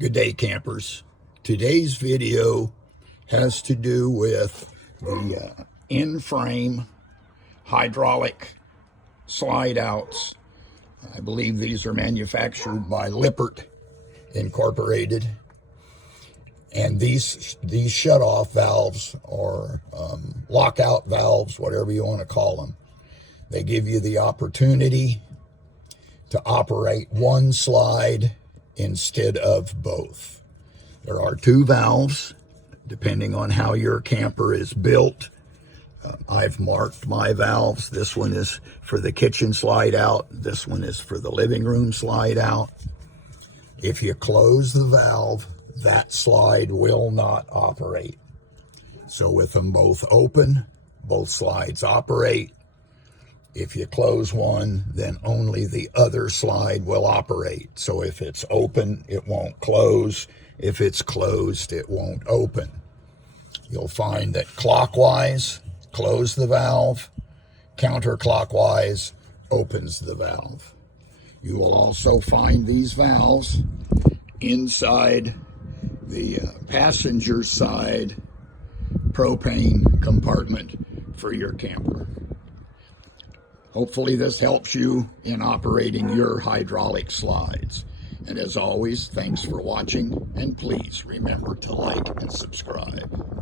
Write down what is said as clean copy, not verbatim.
Good day, campers. Today's video has to do with the in-frame hydraulic slide outs. I believe these are manufactured by Lippert Incorporated. And these shut-off valves, or lockout valves, whatever you want to call them, they give you the opportunity to operate one slide instead of both. There are two valves, depending on how your camper is built. I've marked my valves. This one is for the kitchen slide out. This one is for the living room slide out. If you close the valve, that slide will not operate. So with them both open, both slides operate. If you close one, then only the other slide will operate. So if it's open, it won't close. If it's closed, it won't open. You'll find that clockwise, close the valve, counterclockwise, opens the valve. You will also find these valves inside the passenger side propane compartment for your camper. Hopefully this helps you in operating your hydraulic slides. And as always, thanks for watching, and please remember to like and subscribe.